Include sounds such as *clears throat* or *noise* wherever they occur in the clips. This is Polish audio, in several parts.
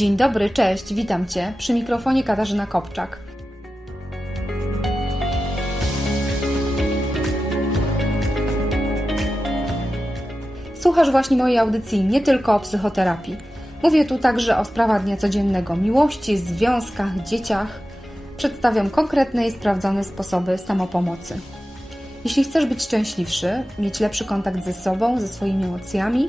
Dzień dobry, cześć, witam Cię. Przy mikrofonie Katarzyna Kopczak. Słuchasz właśnie mojej audycji nie tylko o psychoterapii. Mówię tu także o sprawach dnia codziennego, miłości, związkach, dzieciach. Przedstawiam konkretne i sprawdzone sposoby samopomocy. Jeśli chcesz być szczęśliwszy, mieć lepszy kontakt ze sobą, ze swoimi emocjami,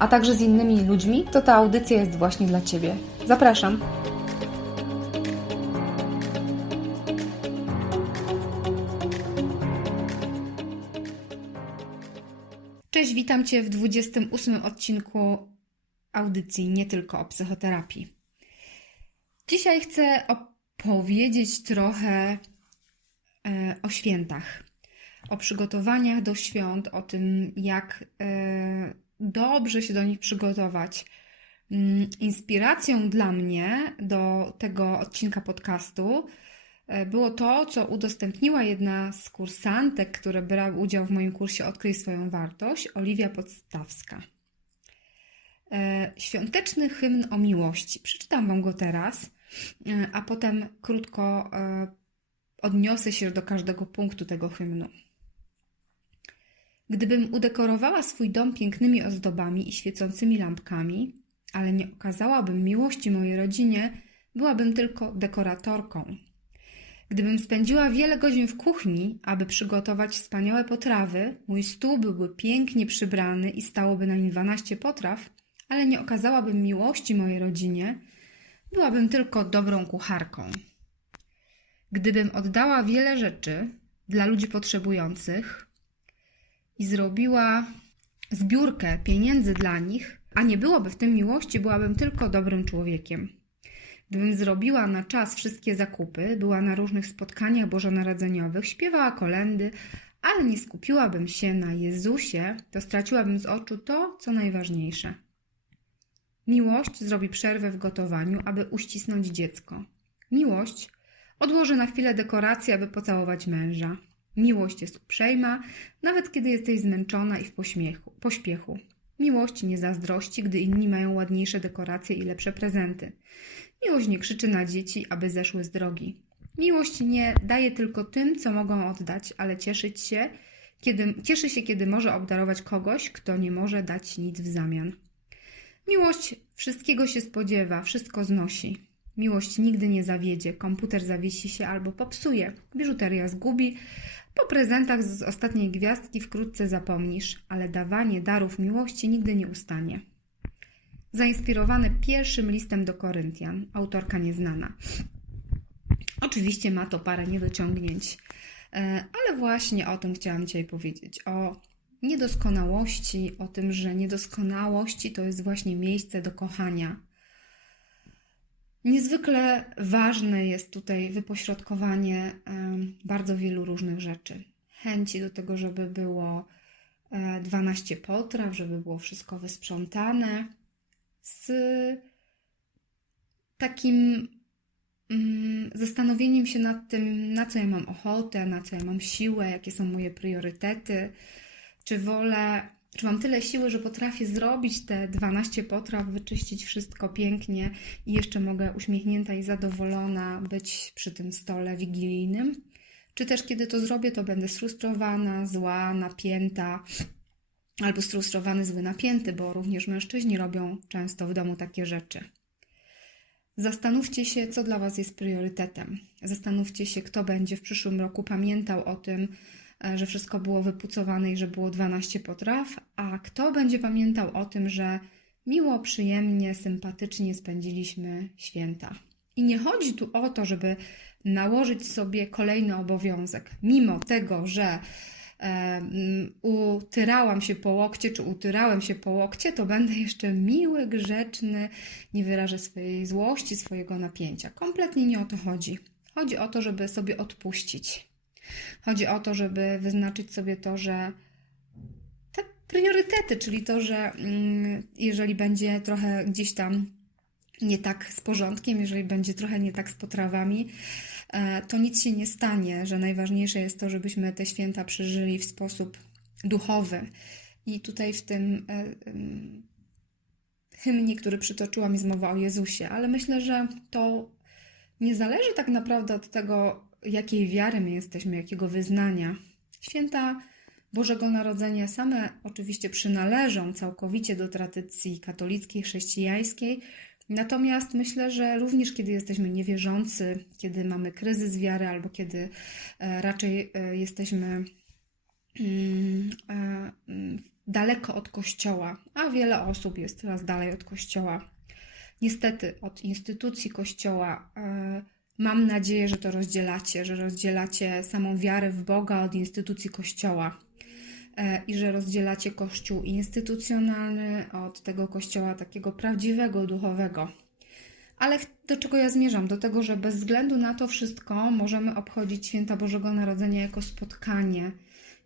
a także z innymi ludźmi, to ta audycja jest właśnie dla Ciebie. Zapraszam. Cześć, witam Cię w 28 odcinku audycji nie tylko o psychoterapii. Dzisiaj chcę opowiedzieć trochę e, o świętach, o przygotowaniach do świąt, o tym, jak e, dobrze się do nich przygotować. Mm, Inspiracją dla mnie do tego odcinka podcastu e, było to, co udostępniła jedna z kursantek, które brały udział w moim kursie Odkryj swoją wartość, Oliwia Podstawska. E, Świąteczny hymn o miłości. Przeczytam Wam go teraz, e, a potem krótko odniosę się do każdego punktu tego hymnu. Gdybym udekorowała swój dom pięknymi ozdobami i świecącymi lampkami, ale nie okazałabym miłości mojej rodzinie, byłabym tylko dekoratorką. Gdybym spędziła wiele godzin w kuchni, aby przygotować wspaniałe potrawy, mój stół byłby pięknie przybrany i stałoby na nim 12 potraw, ale nie okazałabym miłości mojej rodzinie, byłabym tylko dobrą kucharką. Gdybym oddała wiele rzeczy dla ludzi potrzebujących, i zrobiła zbiórkę pieniędzy dla nich, a nie byłoby w tym miłości, byłabym tylko dobrym człowiekiem. Gdybym zrobiła na czas wszystkie zakupy, była na różnych spotkaniach bożonarodzeniowych, śpiewała kolendy, ale nie skupiłabym się na Jezusie, to straciłabym z oczu to, co najważniejsze. Miłość zrobi przerwę w gotowaniu, aby uścisnąć dziecko. Miłość odłoży na chwilę dekorację, aby pocałować męża. Miłość jest uprzejma, nawet kiedy jesteś zmęczona i w pośmiechu, pośpiechu. Miłość nie zazdrości, gdy inni mają ładniejsze dekoracje i lepsze prezenty. Miłość nie krzyczy na dzieci, aby zeszły z drogi. Miłość nie daje tylko tym, co mogą oddać, ale cieszyć się, kiedy, cieszy się, kiedy może obdarować kogoś, kto nie może dać nic w zamian. Miłość wszystkiego się spodziewa, wszystko znosi. Miłość nigdy nie zawiedzie, komputer zawiesi się albo popsuje, biżuteria zgubi, po prezentach z ostatniej gwiazdki wkrótce zapomnisz, ale dawanie darów miłości nigdy nie ustanie. Zainspirowany pierwszym listem do Koryntian, autorka nieznana. Oczywiście ma to parę niedociągnięć, e, ale właśnie o tym chciałam dzisiaj powiedzieć. O niedoskonałości, o tym, że niedoskonałości to jest właśnie miejsce do kochania, Niezwykle ważne jest tutaj wypośrodkowanie bardzo wielu różnych rzeczy. Chęci do tego, żeby było 12 e, potraw, żeby było wszystko wysprzątane, z takim mm, zastanowieniem się nad tym, na co ja mam ochotę, na co ja mam siłę, jakie są moje priorytety, czy wolę czy mam tyle siły, że potrafię zrobić te 12 potraw, wyczyścić wszystko pięknie i jeszcze mogę uśmiechnięta i zadowolona być przy tym stole wigilijnym? Czy też kiedy to zrobię, to będę sfrustrowana, zła, napięta, albo sfrustrowany, zły, napięty, bo również mężczyźni robią często w domu takie rzeczy. Zastanówcie się, co dla Was jest priorytetem. Zastanówcie się, kto będzie w przyszłym roku pamiętał o tym, że wszystko było wypucowane i że było 12 potraw, a kto będzie pamiętał o tym, że miło, przyjemnie, sympatycznie spędziliśmy święta. I nie chodzi tu o to, żeby nałożyć sobie kolejny obowiązek, mimo tego, że e, utyrałam się po łokcie, czy utyrałem się po łokcie, to będę jeszcze miły, grzeczny, nie wyrażę swojej złości, swojego napięcia. Kompletnie nie o to chodzi. Chodzi o to, żeby sobie odpuścić. Chodzi o to, żeby wyznaczyć sobie to, że te priorytety, czyli to, że mm, jeżeli będzie trochę gdzieś tam nie tak z porządkiem, jeżeli będzie trochę nie tak z potrawami, e, to nic się nie stanie, że najważniejsze jest to, żebyśmy te święta przeżyli w sposób duchowy. I tutaj w tym e, hymnie, który przytoczyłam, jest mowa o Jezusie, ale myślę, że to nie zależy tak naprawdę od tego, jakiej wiary my jesteśmy, jakiego wyznania. Święta Bożego Narodzenia same oczywiście przynależą całkowicie do tradycji katolickiej, chrześcijańskiej, natomiast myślę, że również kiedy jesteśmy niewierzący, kiedy mamy kryzys wiary albo kiedy e, raczej e, jesteśmy mm, e, daleko od Kościoła, a wiele osób jest coraz dalej od Kościoła, niestety od instytucji Kościoła, Mam nadzieję, że to rozdzielacie, że rozdzielacie samą wiarę w Boga od instytucji Kościoła e, i że rozdzielacie Kościół instytucjonalny od tego Kościoła takiego prawdziwego, duchowego. Ale do czego ja zmierzam? Do tego, że bez względu na to wszystko możemy obchodzić święta Bożego Narodzenia jako spotkanie,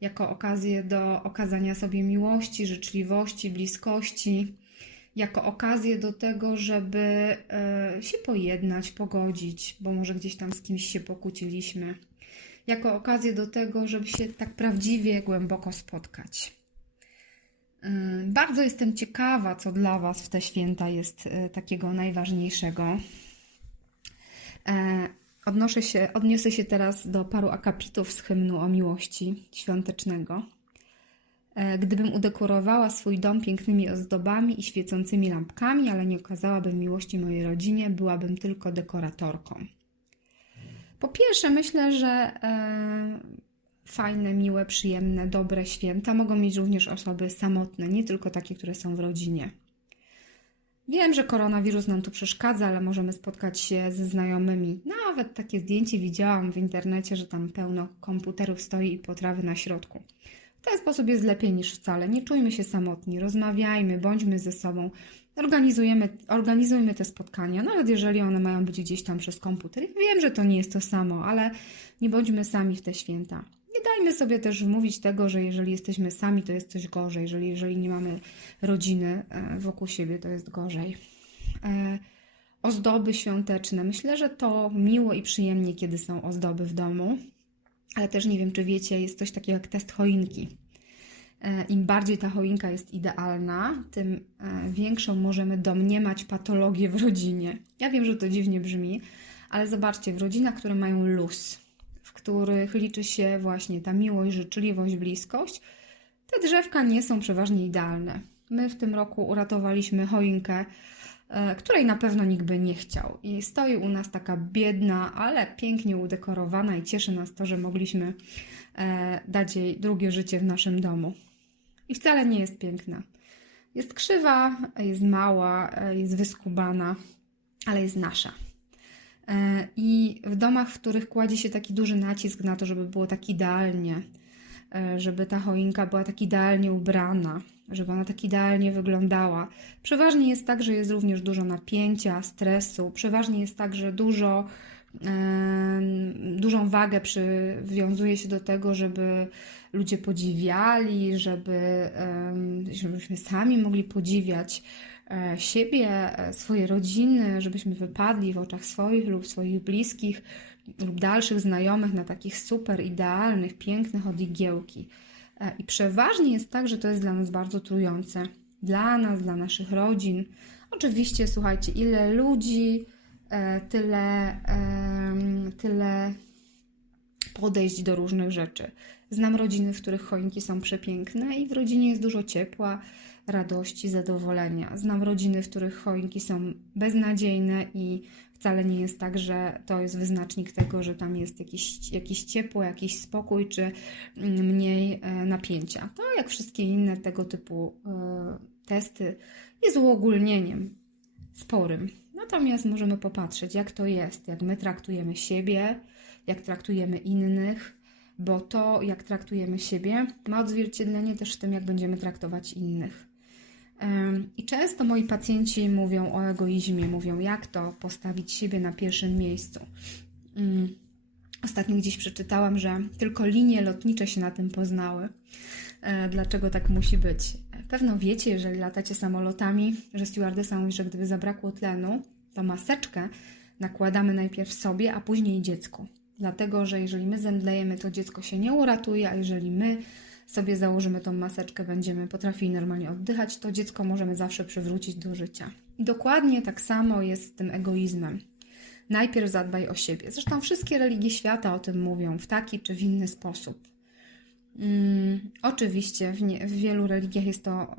jako okazję do okazania sobie miłości, życzliwości, bliskości, jako okazję do tego, żeby e, się pojednać, pogodzić, bo może gdzieś tam z kimś się pokłóciliśmy. Jako okazję do tego, żeby się tak prawdziwie, głęboko spotkać. E, bardzo jestem ciekawa, co dla Was w te święta jest e, takiego najważniejszego. Odnoszę się, odniosę się teraz do paru akapitów z hymnu o miłości świątecznego. E, gdybym udekorowała swój dom pięknymi ozdobami i świecącymi lampkami, ale nie okazałabym miłości mojej rodzinie, byłabym tylko dekoratorką. Po pierwsze, myślę, że e, fajne, miłe, przyjemne, dobre święta mogą mieć również osoby samotne, nie tylko takie, które są w rodzinie. Wiem, że koronawirus nam tu przeszkadza, ale możemy spotkać się ze znajomymi. Nawet takie zdjęcie widziałam w internecie, że tam pełno komputerów stoi i potrawy na środku. Ten sposób jest lepiej niż wcale. Nie czujmy się samotni, rozmawiajmy, bądźmy ze sobą. Organizujemy, organizujmy te spotkania, nawet jeżeli one mają być gdzieś tam przez komputer. Ja wiem, że to nie jest to samo, ale nie bądźmy sami w te święta. Nie dajmy sobie też wmówić tego, że jeżeli jesteśmy sami, to jest coś gorzej. Jeżeli, jeżeli nie mamy rodziny e, wokół siebie, to jest gorzej. E, ozdoby świąteczne. Myślę, że to miło i przyjemnie, kiedy są ozdoby w domu ale też nie wiem, czy wiecie, jest coś takiego jak test choinki. E, Im bardziej ta choinka jest idealna, tym e, większą możemy domniemać patologię w rodzinie. Ja wiem, że to dziwnie brzmi, ale zobaczcie, w rodzinach, które mają luz, w których liczy się właśnie ta miłość, życzliwość, bliskość, te drzewka nie są przeważnie idealne. My w tym roku uratowaliśmy choinkę której na pewno nikt by nie chciał. I stoi u nas taka biedna, ale pięknie udekorowana i cieszy nas to, że mogliśmy e, dać jej drugie życie w naszym domu. I wcale nie jest piękna. Jest krzywa, jest mała, e, jest wyskubana, ale jest nasza. I w domach, w których kładzie się taki duży nacisk na to, żeby było tak idealnie, żeby ta choinka była tak idealnie ubrana, żeby ona tak idealnie wyglądała. Przeważnie jest tak, że jest również dużo napięcia, stresu. Przeważnie jest tak, że dużo, e, dużą wagę przywiązuje się do tego, żeby ludzie podziwiali, żeby, e, żebyśmy sami mogli podziwiać e, siebie, swoje rodziny, żebyśmy wypadli w oczach swoich lub swoich bliskich lub dalszych znajomych na takich super idealnych, pięknych od igiełki. E, I przeważnie jest tak, że to jest dla nas bardzo trujące. Dla nas, dla naszych rodzin. Oczywiście, słuchajcie, ile ludzi, e, tyle, tyle podejść do różnych rzeczy. Znam rodziny, w których choinki są przepiękne i w rodzinie jest dużo ciepła, radości, zadowolenia. Znam rodziny, w których choinki są beznadziejne i wcale nie jest tak, że to jest wyznacznik tego, że tam jest jakieś, jakieś ciepło, jakiś spokój czy mm, mniej e, napięcia. To jak wszystkie inne tego typu e, testy jest uogólnieniem sporym. Natomiast możemy popatrzeć, jak to jest, jak my traktujemy siebie, jak traktujemy innych, bo to, jak traktujemy siebie, ma odzwierciedlenie też w tym, jak będziemy traktować innych. I często moi pacjenci mówią o egoizmie, mówią, jak to postawić siebie na pierwszym miejscu. Mm. Ostatnio gdzieś przeczytałam, że tylko linie lotnicze się na tym poznały. E, dlaczego tak musi być? Pewno wiecie, jeżeli latacie samolotami, że stewardesa mówi, że gdyby zabrakło tlenu, to maseczkę nakładamy najpierw sobie, a później dziecku. Dlatego, że jeżeli my zemdlejemy, to dziecko się nie uratuje, a jeżeli my sobie założymy tą maseczkę, będziemy potrafili normalnie oddychać, to dziecko możemy zawsze przywrócić do życia. I dokładnie tak samo jest z tym egoizmem. Najpierw zadbaj o siebie. Zresztą wszystkie religie świata o tym mówią w taki czy w inny sposób. Hmm, oczywiście w, nie, w, wielu religiach jest to,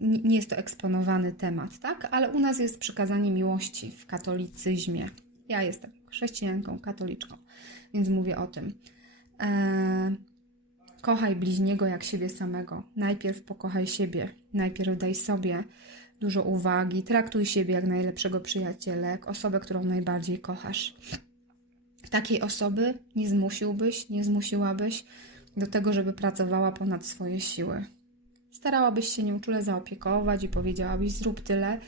yy, nie jest to eksponowany temat, tak? Ale u nas jest przykazanie miłości w katolicyzmie. Ja jestem chrześcijanką, katoliczką, więc mówię o tym. E, kochaj bliźniego jak siebie samego. Najpierw pokochaj siebie, najpierw daj sobie dużo uwagi, traktuj siebie jak najlepszego przyjaciela, jak osobę, którą najbardziej kochasz. Takiej osoby nie zmusiłbyś, nie zmusiłabyś do tego, żeby pracowała ponad swoje siły. Starałabyś się nią czule zaopiekować i powiedziałabyś: zrób tyle,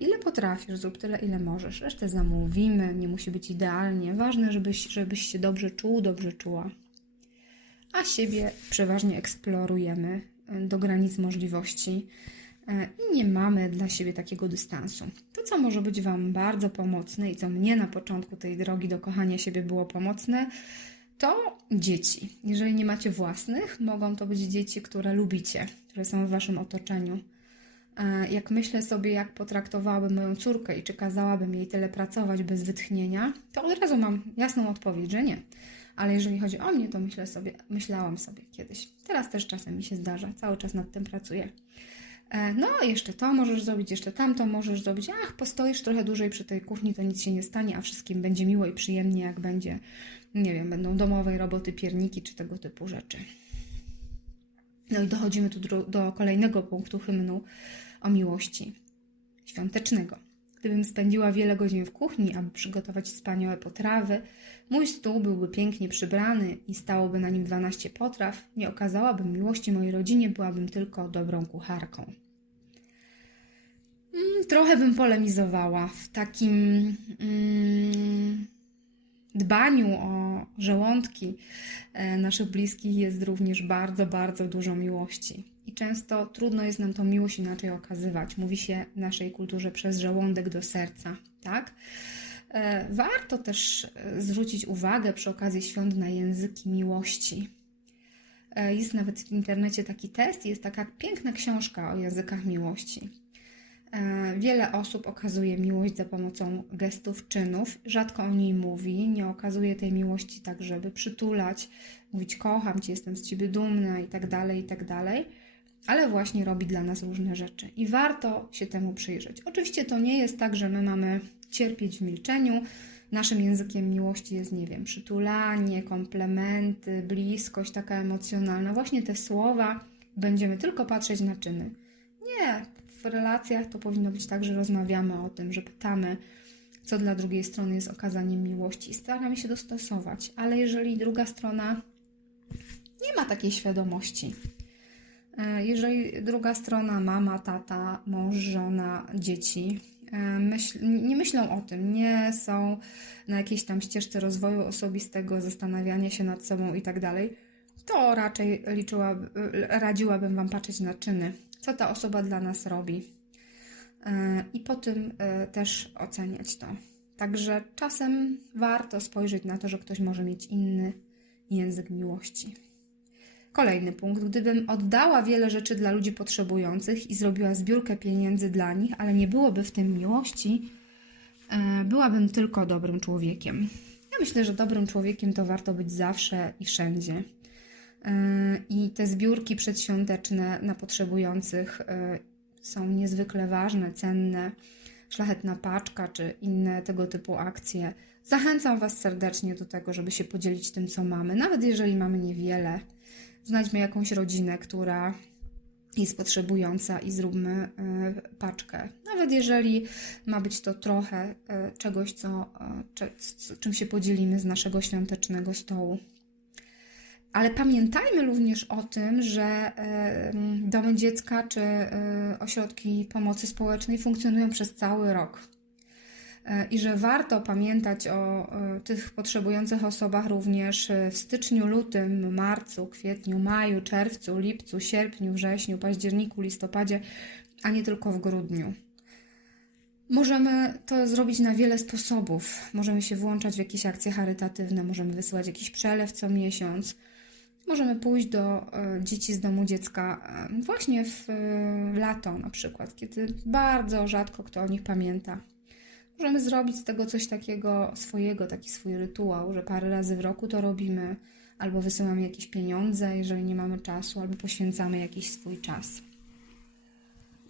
ile potrafisz, zrób tyle, ile możesz. Resztę zamówimy, nie musi być idealnie. Ważne, żebyś, żebyś się dobrze czuł, dobrze czuła. A siebie przeważnie eksplorujemy do granic możliwości i nie mamy dla siebie takiego dystansu. To, co może być Wam bardzo pomocne i co mnie na początku tej drogi do kochania siebie było pomocne, to dzieci. Jeżeli nie macie własnych, mogą to być dzieci, które lubicie, które są w Waszym otoczeniu. Jak myślę sobie, jak potraktowałabym moją córkę i czy kazałabym jej tyle pracować bez wytchnienia, to od razu mam jasną odpowiedź, że nie. Ale jeżeli chodzi o mnie, to myślę sobie, myślałam sobie kiedyś. Teraz też czasem mi się zdarza, cały czas nad tym pracuję. E, no, jeszcze to możesz zrobić, jeszcze tamto możesz zrobić. Ach, postoisz trochę dłużej przy tej kuchni, to nic się nie stanie, a wszystkim będzie miło i przyjemnie, jak będzie, nie wiem, będą domowe roboty, pierniki czy tego typu rzeczy. No i dochodzimy tu do kolejnego punktu hymnu o miłości świątecznego. Gdybym spędziła wiele godzin w kuchni, aby przygotować wspaniałe potrawy, mój stół byłby pięknie przybrany i stałoby na nim 12 potraw, nie okazałabym miłości mojej rodzinie, byłabym tylko dobrą kucharką. Mm, trochę bym polemizowała w takim mm, dbaniu o żołądki e, naszych bliskich jest również bardzo, bardzo dużo miłości. I często trudno jest nam tą miłość inaczej okazywać. Mówi się w naszej kulturze przez żołądek do serca, tak? E, warto też e, zwrócić uwagę przy okazji świąt na języki miłości. E, jest nawet w internecie taki test, jest taka piękna książka o językach miłości. Wiele osób okazuje miłość za pomocą gestów, czynów, rzadko o niej mówi, nie okazuje tej miłości tak, żeby przytulać, mówić kocham cię, jestem z ciebie dumna i tak ale właśnie robi dla nas różne rzeczy i warto się temu przyjrzeć. Oczywiście to nie jest tak, że my mamy cierpieć w milczeniu. Naszym językiem miłości jest, nie wiem, przytulanie, komplementy, bliskość taka emocjonalna. Właśnie te słowa będziemy tylko patrzeć na czyny. Nie, w relacjach to powinno być tak, że rozmawiamy o tym, że pytamy, co dla drugiej strony jest okazaniem miłości i staramy się dostosować. Ale jeżeli druga strona nie ma takiej świadomości, jeżeli druga strona, mama, tata, mąż, żona, dzieci, e, myśl, nie myślą o tym, nie są na jakiejś tam ścieżce rozwoju osobistego, zastanawiania się nad sobą i tak dalej, to raczej liczyła, radziłabym Wam patrzeć na czyny, co ta osoba dla nas robi e, i po tym też oceniać to. Także czasem warto spojrzeć na to, że ktoś może mieć inny język miłości. Kolejny punkt. Gdybym oddała wiele rzeczy dla ludzi potrzebujących i zrobiła zbiórkę pieniędzy dla nich, ale nie byłoby w tym miłości, e, byłabym tylko dobrym człowiekiem. Ja myślę, że dobrym człowiekiem to warto być zawsze i wszędzie. E, I te zbiórki przedświąteczne na potrzebujących e, są niezwykle ważne, cenne. Szlachetna paczka czy inne tego typu akcje. Zachęcam Was serdecznie do tego, żeby się podzielić tym, co mamy, nawet jeżeli mamy niewiele Znajdźmy jakąś rodzinę, która jest potrzebująca i zróbmy e, paczkę. Nawet jeżeli ma być to trochę e, czegoś, co, e, czym się podzielimy z naszego świątecznego stołu. Ale pamiętajmy również o tym, że domy dziecka czy ośrodki pomocy społecznej funkcjonują przez cały rok i że warto pamiętać o tych potrzebujących osobach również w styczniu, lutym, marcu, kwietniu, maju, czerwcu, lipcu, sierpniu, wrześniu, październiku, listopadzie, a nie tylko w grudniu. Możemy to zrobić na wiele sposobów. Możemy się włączać w jakieś akcje charytatywne, możemy wysyłać jakiś przelew co miesiąc, Możemy pójść do e, dzieci z domu dziecka e, właśnie w e, lato na przykład, kiedy bardzo rzadko kto o nich pamięta. Możemy zrobić z tego coś takiego swojego, taki swój rytuał, że parę razy w roku to robimy, albo wysyłamy jakieś pieniądze, jeżeli nie mamy czasu, albo poświęcamy jakiś swój czas.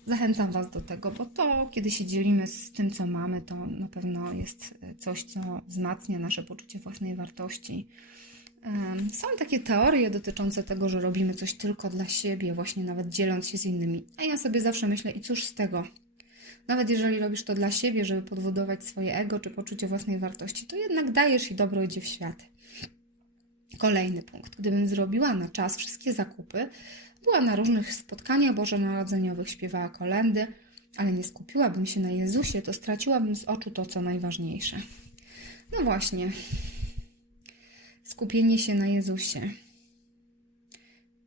Zachęcam Was do tego, bo to, kiedy się dzielimy z tym, co mamy, to na pewno jest coś, co wzmacnia nasze poczucie własnej wartości. Są takie teorie dotyczące tego, że robimy coś tylko dla siebie, właśnie nawet dzieląc się z innymi. A ja sobie zawsze myślę, i cóż z tego? Nawet jeżeli robisz to dla siebie, żeby podbudować swoje ego czy poczucie własnej wartości, to jednak dajesz i dobro idzie w świat. Kolejny punkt. Gdybym zrobiła na czas wszystkie zakupy, była na różnych spotkaniach bożonarodzeniowych, śpiewała kolendy, ale nie skupiłabym się na Jezusie, to straciłabym z oczu to, co najważniejsze. No właśnie, skupienie się na Jezusie.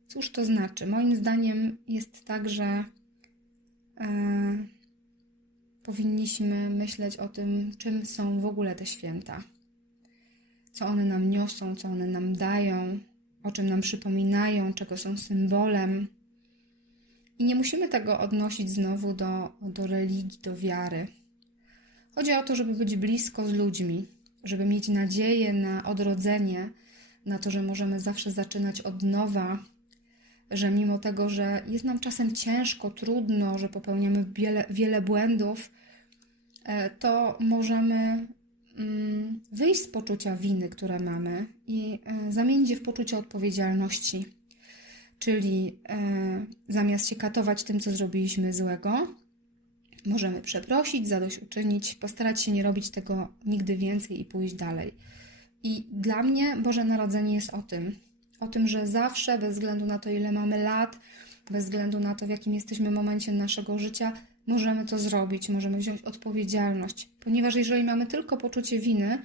Cóż to znaczy? Moim zdaniem jest tak, że e, powinniśmy myśleć o tym, czym są w ogóle te święta. Co one nam niosą, co one nam dają, o czym nam przypominają, czego są symbolem. I nie musimy tego odnosić znowu do, do religii, do wiary. Chodzi o to, żeby być blisko z ludźmi, żeby mieć nadzieję na odrodzenie, na to, że możemy zawsze zaczynać od nowa, że mimo tego, że jest nam czasem ciężko, trudno, że popełniamy wiele, wiele błędów, e, to możemy mm, wyjść z poczucia winy, które mamy i e, zamienić je w poczucie odpowiedzialności. Czyli e, zamiast się katować tym, co zrobiliśmy złego, możemy przeprosić, zadośćuczynić, postarać się nie robić tego nigdy więcej i pójść dalej. I dla mnie Boże Narodzenie jest o tym. O tym, że zawsze, bez względu na to, ile mamy lat, bez względu na to, w jakim jesteśmy momencie naszego życia, możemy to zrobić, możemy wziąć odpowiedzialność. Ponieważ jeżeli mamy tylko poczucie winy,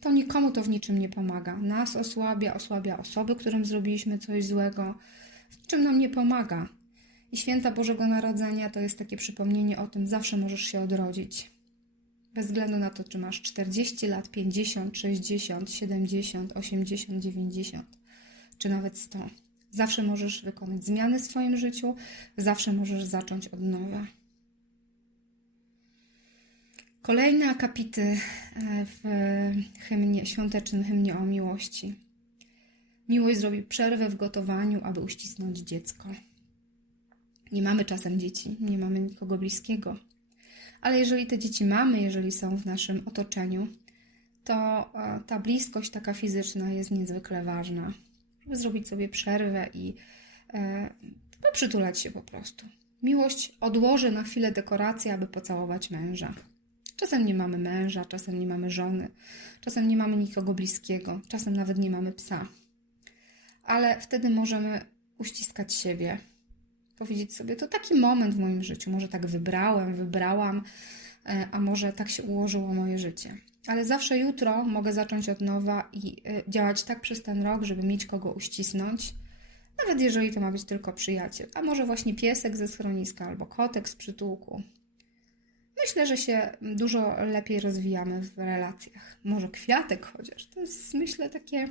to nikomu to w niczym nie pomaga. Nas osłabia, osłabia osoby, którym zrobiliśmy coś złego, w niczym nam nie pomaga. I święta Bożego Narodzenia to jest takie przypomnienie o tym, zawsze możesz się odrodzić. Bez względu na to, czy masz 40 lat, 50, 60, 70, 80, 90, czy nawet 100. Zawsze możesz wykonać zmiany w swoim życiu, zawsze możesz zacząć od nowa. Kolejne akapity e, w hymnie, świątecznym hymnie o miłości. Miłość zrobi przerwę w gotowaniu, aby uścisnąć dziecko. Nie mamy czasem dzieci, nie mamy nikogo bliskiego. Ale jeżeli te dzieci mamy, jeżeli są w naszym otoczeniu, to e, ta bliskość taka fizyczna jest niezwykle ważna, zrobić sobie przerwę i e, przytulać się po prostu. Miłość odłoży na chwilę dekorację, aby pocałować męża. Czasem nie mamy męża, czasem nie mamy żony, czasem nie mamy nikogo bliskiego, czasem nawet nie mamy psa. Ale wtedy możemy uściskać siebie, powiedzieć sobie, to taki moment w moim życiu, może tak wybrałem, wybrałam, a może tak się ułożyło moje życie. Ale zawsze jutro mogę zacząć od nowa i e, działać tak przez ten rok, żeby mieć kogo uścisnąć, nawet jeżeli to ma być tylko przyjaciel, a może właśnie piesek ze schroniska albo kotek z przytułku. Myślę, że się dużo lepiej rozwijamy w relacjach. Może kwiatek chociaż. To jest, myślę, takie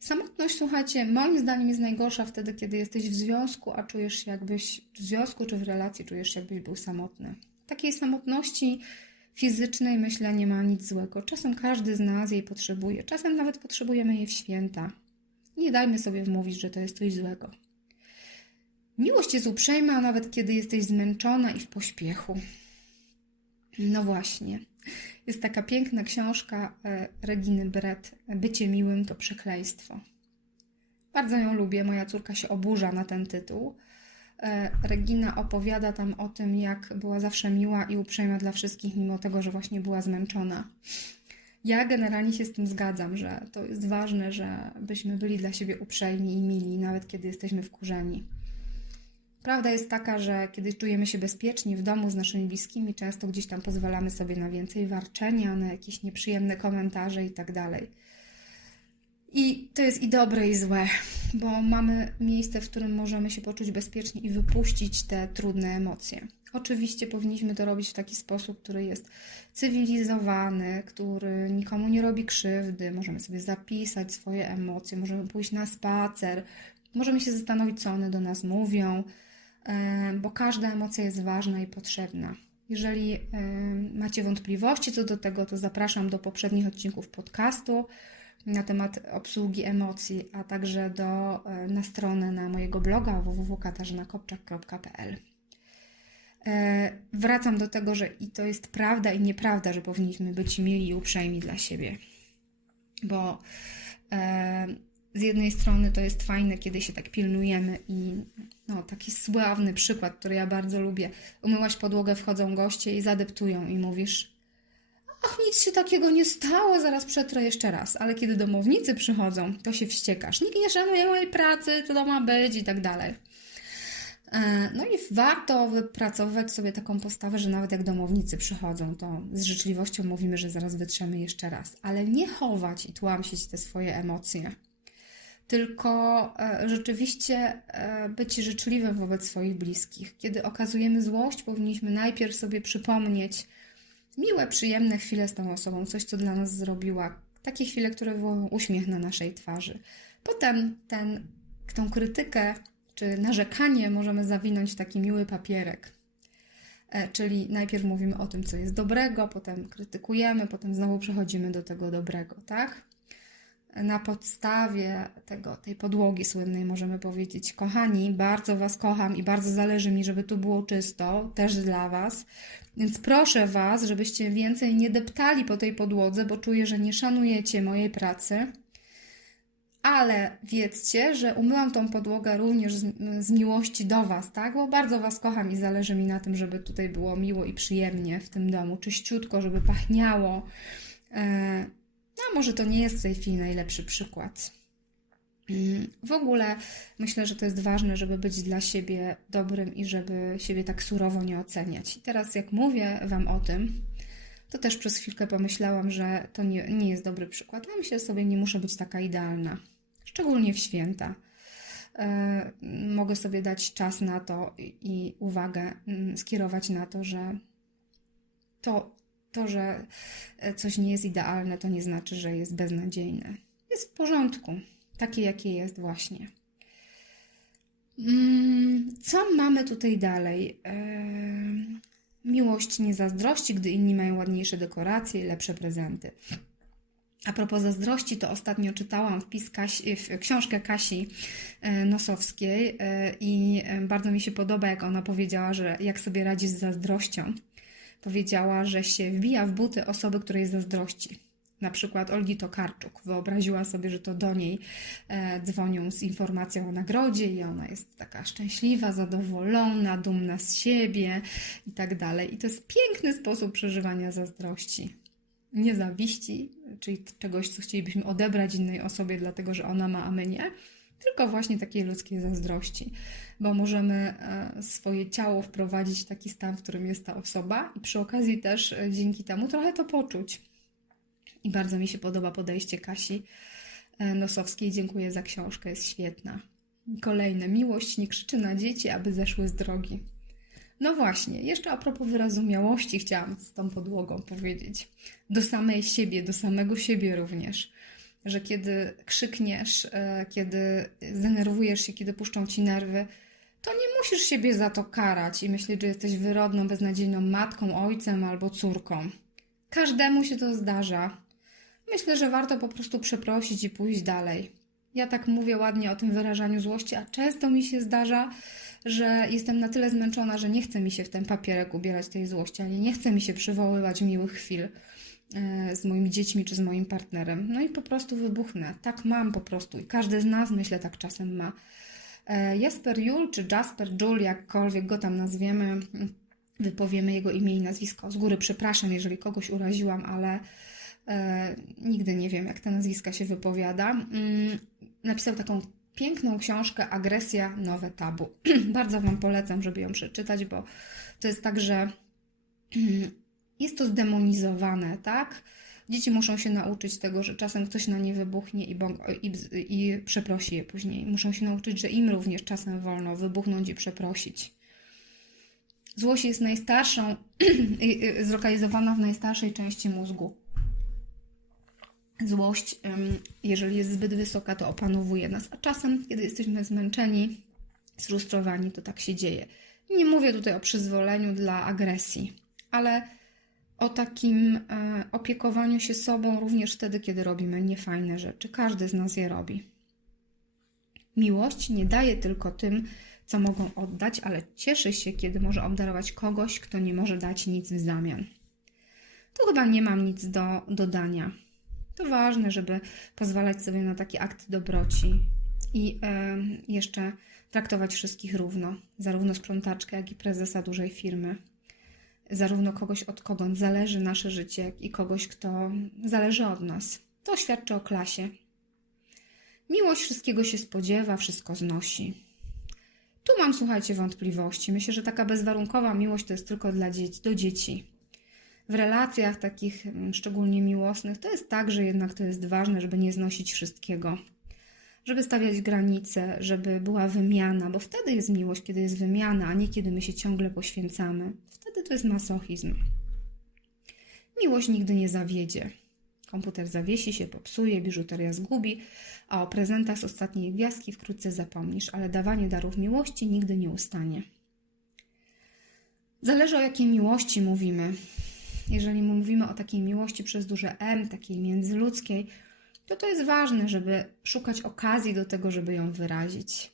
Samotność, słuchajcie, moim zdaniem jest najgorsza wtedy, kiedy jesteś w związku, a czujesz się jakbyś w związku czy w relacji czujesz się jakbyś był samotny. Takiej samotności fizycznej myślę nie ma nic złego. Czasem każdy z nas jej potrzebuje, czasem nawet potrzebujemy jej w święta. Nie dajmy sobie wmówić, że to jest coś złego. Miłość jest uprzejma, nawet kiedy jesteś zmęczona i w pośpiechu. No właśnie. Jest taka piękna książka e, Reginy Brett, Bycie miłym to przekleństwo. Bardzo ją lubię, moja córka się oburza na ten tytuł. E, Regina opowiada tam o tym, jak była zawsze miła i uprzejma dla wszystkich, mimo tego, że właśnie była zmęczona. Ja generalnie się z tym zgadzam, że to jest ważne, żebyśmy byli dla siebie uprzejmi i mili, nawet kiedy jesteśmy wkurzeni. Prawda jest taka, że kiedy czujemy się bezpiecznie w domu z naszymi bliskimi, często gdzieś tam pozwalamy sobie na więcej warczenia, na jakieś nieprzyjemne komentarze i tak. I to jest i dobre, i złe. bo mamy miejsce, w którym możemy się poczuć bezpiecznie i wypuścić te trudne emocje. Oczywiście powinniśmy to robić w taki sposób, który jest cywilizowany, który nikomu nie robi krzywdy. Możemy sobie zapisać swoje emocje, możemy pójść na spacer, możemy się zastanowić, co one do nas mówią, e, bo każda emocja jest ważna i potrzebna. Jeżeli e, macie wątpliwości co do tego, to zapraszam do poprzednich odcinków podcastu na temat obsługi emocji, a także do, e, na stronę na mojego bloga www.katarzynakopczak.pl. E, wracam do tego, że i to jest prawda i nieprawda, że powinniśmy być mili i uprzejmi dla siebie. Bo e, z jednej strony to jest fajne, kiedy się tak pilnujemy i no, taki sławny przykład, który ja bardzo lubię. Umyłaś podłogę, wchodzą goście i zadeptują i mówisz ach, nic się takiego nie stało, zaraz przetrę jeszcze raz. Ale kiedy domownicy przychodzą, to się wściekasz. Nikt nie szanuje mojej pracy, co to ma być i tak dalej. E, no i warto wypracować sobie taką postawę, że nawet jak domownicy przychodzą, to z życzliwością mówimy, że zaraz wytrzemy jeszcze raz, ale nie chować i tłamsić te swoje emocje, tylko e, rzeczywiście e, być życzliwym wobec swoich bliskich. Kiedy okazujemy złość, powinniśmy najpierw sobie przypomnieć miłe, przyjemne chwile z tą osobą, coś, co dla nas zrobiła, takie chwile, które wywołują uśmiech na naszej twarzy. Potem ten, tą krytykę czy narzekanie możemy zawinąć w taki miły papierek. E, czyli najpierw mówimy o tym, co jest dobrego, potem krytykujemy, potem znowu przechodzimy do tego dobrego, tak? Na podstawie tego, tej podłogi słynnej możemy powiedzieć: Kochani, bardzo Was kocham i bardzo zależy mi, żeby tu było czysto, też dla Was. Więc proszę Was, żebyście więcej nie deptali po tej podłodze, bo czuję, że nie szanujecie mojej pracy ale wiedzcie, że umyłam tą podłogę również z, z, miłości do Was, tak? Bo bardzo Was kocham i zależy mi na tym, żeby tutaj było miło i przyjemnie w tym domu, czyściutko, żeby pachniało. E, no, może to nie jest w tej chwili najlepszy przykład. Mm, w ogóle myślę, że to jest ważne, żeby być dla siebie dobrym i żeby siebie tak surowo nie oceniać. I teraz, jak mówię Wam o tym, to też przez chwilkę pomyślałam, że to nie, nie jest dobry przykład. Ja myślę sobie, nie muszę być taka idealna, szczególnie w święta. E, mogę sobie dać czas na to i uwagę mm, skierować na to, że to, to, że coś nie jest idealne, to nie znaczy, że jest beznadziejne. Jest w porządku, takie jakie jest właśnie. Mm, co mamy tutaj dalej? E, Miłość nie zazdrości, gdy inni mają ładniejsze dekoracje i lepsze prezenty. A propos zazdrości, to ostatnio czytałam wpis Kasi, w książkę Kasi e, Nosowskiej e, i e, bardzo mi się podoba, jak ona powiedziała, że jak sobie radzi z zazdrością. Powiedziała, że się wbija w buty osoby, której zazdrości na przykład Olgi Tokarczuk wyobraziła sobie, że to do niej e, dzwonią z informacją o nagrodzie i ona jest taka szczęśliwa, zadowolona, dumna z siebie i tak dalej. I to jest piękny sposób przeżywania zazdrości. Nie zawiści, czyli czegoś, co chcielibyśmy odebrać innej osobie, dlatego że ona ma, a my nie, tylko właśnie takiej ludzkiej zazdrości, bo możemy e, swoje ciało wprowadzić w taki stan, w którym jest ta osoba i przy okazji też e, dzięki temu trochę to poczuć i bardzo mi się podoba podejście Kasi e, Nosowskiej. Dziękuję za książkę, jest świetna. Kolejne. Miłość nie krzyczy na dzieci, aby zeszły z drogi. No właśnie, jeszcze a propos wyrozumiałości chciałam z tą podłogą powiedzieć. Do samej siebie, do samego siebie również. Że kiedy krzykniesz, e, kiedy zdenerwujesz się, kiedy puszczą ci nerwy, to nie musisz siebie za to karać i myśleć, że jesteś wyrodną, beznadziejną matką, ojcem albo córką. Każdemu się to zdarza. Myślę, że warto po prostu przeprosić i pójść dalej. Ja tak mówię ładnie o tym wyrażaniu złości, a często mi się zdarza, że jestem na tyle zmęczona, że nie chce mi się w ten papierek ubierać tej złości, ani nie chce mi się przywoływać miłych chwil z moimi dziećmi czy z moim partnerem. No i po prostu wybuchnę. Tak mam po prostu i każdy z nas, myślę, tak czasem ma. E, Jasper Jul czy Jasper Jul, jakkolwiek go tam nazwiemy, wypowiemy jego imię i nazwisko. Z góry przepraszam, jeżeli kogoś uraziłam, ale E, nigdy nie wiem, jak te nazwiska się wypowiada. Mm, napisał taką piękną książkę Agresja, nowe tabu. *clears throat* Bardzo Wam polecam, żeby ją przeczytać, bo to jest tak, że *clears throat* jest to zdemonizowane, tak? Dzieci muszą się nauczyć tego, że czasem ktoś na nie wybuchnie i, bąk, i, i przeprosi je później. Muszą się nauczyć, że im również czasem wolno wybuchnąć i przeprosić. Złość jest najstarszą, *clears throat* zlokalizowana w najstarszej części mózgu. Złość, jeżeli jest zbyt wysoka, to opanowuje nas, a czasem, kiedy jesteśmy zmęczeni, sfrustrowani, to tak się dzieje. Nie mówię tutaj o przyzwoleniu dla agresji, ale o takim e, opiekowaniu się sobą również wtedy, kiedy robimy niefajne rzeczy. Każdy z nas je robi. Miłość nie daje tylko tym, co mogą oddać, ale cieszy się, kiedy może obdarować kogoś, kto nie może dać nic w zamian. Tu chyba nie mam nic do dodania. To ważne, żeby pozwalać sobie na takie akty dobroci i em, jeszcze traktować wszystkich równo, zarówno sprzątaczkę, jak i prezesa dużej firmy zarówno kogoś, od kogo zależy nasze życie, jak i kogoś, kto zależy od nas. To świadczy o klasie. Miłość wszystkiego się spodziewa, wszystko znosi. Tu mam, słuchajcie, wątpliwości. Myślę, że taka bezwarunkowa miłość to jest tylko dla dzieci, do dzieci. W relacjach takich mm, szczególnie miłosnych to jest tak, że jednak to jest ważne, żeby nie znosić wszystkiego. Żeby stawiać granice, żeby była wymiana, bo wtedy jest miłość, kiedy jest wymiana, a nie kiedy my się ciągle poświęcamy. Wtedy to jest masochizm. Miłość nigdy nie zawiedzie. Komputer zawiesi się, popsuje, biżuteria zgubi, a o prezentach z ostatniej gwiazdki wkrótce zapomnisz, ale dawanie darów miłości nigdy nie ustanie. Zależy o jakiej miłości mówimy. Jeżeli mówimy o takiej miłości przez duże M, takiej międzyludzkiej, to to jest ważne, żeby szukać okazji do tego, żeby ją wyrazić.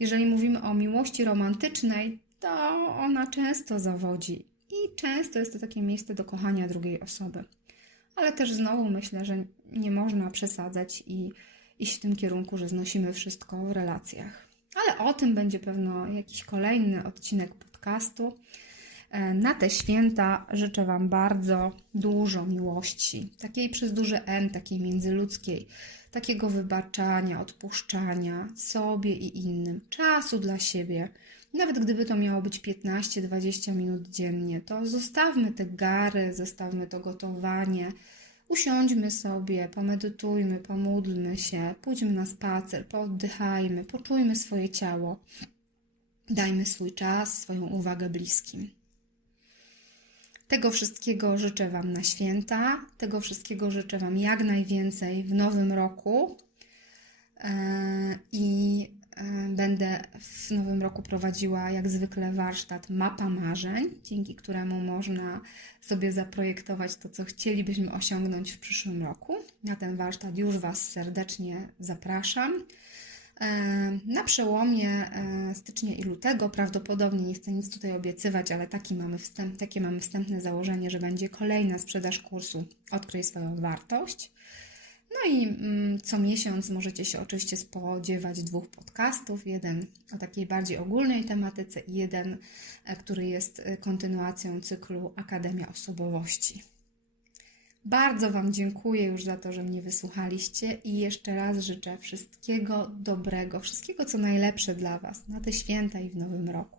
Jeżeli mówimy o miłości romantycznej, to ona często zawodzi i często jest to takie miejsce do kochania drugiej osoby. Ale też znowu myślę, że nie można przesadzać i iść w tym kierunku, że znosimy wszystko w relacjach. Ale o tym będzie pewno jakiś kolejny odcinek podcastu. E, Na te święta życzę Wam bardzo dużo miłości, takiej przez duże N, takiej międzyludzkiej, takiego wybaczania, odpuszczania sobie i innym, czasu dla siebie. Nawet gdyby to miało być 15-20 minut dziennie, to zostawmy te gary, zostawmy to gotowanie, usiądźmy sobie, pomedytujmy, pomódlmy się, pójdźmy na spacer, pooddychajmy, poczujmy swoje ciało. Dajmy swój czas, swoją uwagę bliskim. Tego wszystkiego życzę Wam na święta. Tego wszystkiego życzę Wam jak najwięcej w nowym roku. E, I e, będę w nowym roku prowadziła jak zwykle warsztat Mapa Marzeń, dzięki któremu można sobie zaprojektować to, co chcielibyśmy osiągnąć w przyszłym roku. Na ten warsztat już Was serdecznie zapraszam. Na przełomie e, stycznia i lutego prawdopodobnie nie chcę nic tutaj obiecywać, ale taki mamy wstęp, takie mamy wstępne założenie, że będzie kolejna sprzedaż kursu Odkryj swoją wartość. No i mm, co miesiąc możecie się oczywiście spodziewać dwóch podcastów. Jeden o takiej bardziej ogólnej tematyce i jeden, e, który jest e, kontynuacją cyklu Akademia Osobowości. Bardzo Wam dziękuję już za to, że mnie wysłuchaliście i jeszcze raz życzę wszystkiego dobrego, wszystkiego co najlepsze dla Was na te święta i w nowym roku.